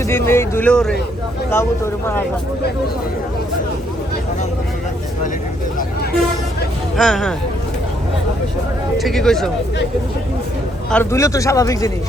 প্রতিদিন এই ধুলেও রে, তাও তোর হ্যাঁ হ্যাঁ। ঠিকই কইছো। আর ধুলে তো স্বাভাবিক জিনিস।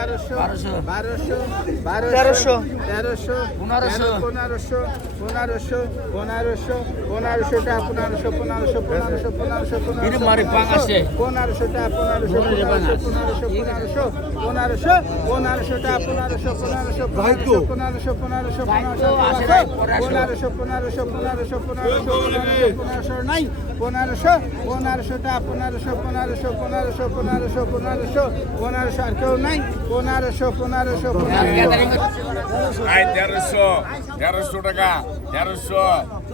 বারোশো। তেরোশো। তেরোশো পনেরোশো। পনেরোশো পনেরোশো পনেরোশো পনেরোশো টাকা পনেরোশো পনেরোশো পনেরোশো পনেরোশো পাঙাশে। পনেরোশো পনেরোশো পনেরোশো পনেরোশো পনেরোশো পনেরোশো পনেরোশো পনেরোশো পনেরোশো পনেরোশো পনেরোশো পনেরোশো পনেরোশো পনেরোশো পনেরোশো নাই পনেরোশো পনেরোশো পনেরোশো পনেরোশো পনেরোশো পনেরোশো পনেরোশো পনেরোশো আর কেউ নাই পনেরোশো পনেরোশো আই তেরোশো তেরোশো টাকা তেরোশো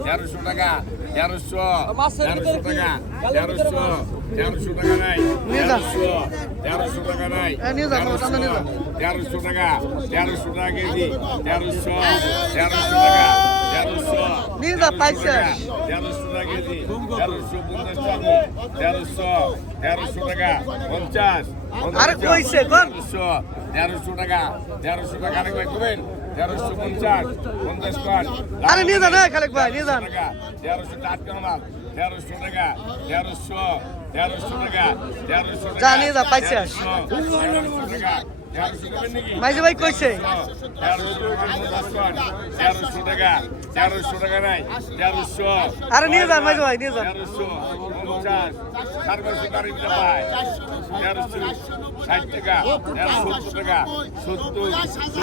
তেরোশো টাকা তেরোশো তেরোশো টাকা তেরোশো তেরোশো টাকা নাই। তেরোশো তেরোশো টাকা নাই। তেরোশো টাকা তেরোশো টাকা কেজি তেরোশো তেরোশো টাকা তেরোশো। তেরোশো টাকা কেজি তেরোশো টাকা তেরোশো টাকা পঞ্চাশ তেরোশো তেরোশো টাকা তেরোশো টাকা আরেক ভাই কমেন তেরোশো পঞ্চাশ পঞ্চাশ পাঁচ আরে নিয়ে যান খালেক ভাই নিয়ে যান টাকা তেরোশো চার মাল তেরোশো টাকা তেরোশো তেরোশো টাকা তেরোশো যা, নিয়ে যা, পাইছে। টাকা মাইজু ভাই কইছে আরে নিয়ে যান মাইজু ভাই নিয়ে যান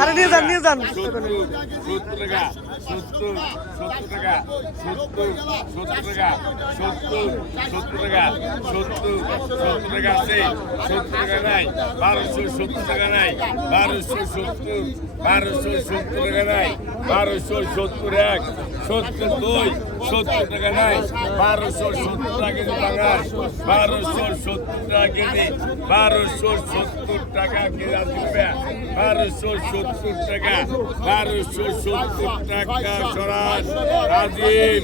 আরে নিয়ে যান নিয়ে যান টাকা সত্তর টাকা সত্তর সত্তর টাকা সত্তর সত্তর টাকা সত্তর সত্তর টাকা নাই বারোশো সত্তর টাকা নাই বারোশো সত্তর বারোশো সত্তর টাকা নাই বারোশো সত্তর এক সত্তর দুই সত্তর টাকা নাই বারোশো সত্তর টাকা কেজি বারোশো সত্তর টাকা বারোশো সত্তর টাকা কেজি আসবে বারোশো সত্তর টাকা বারোশো সত্তর টাকা সরাস আজিম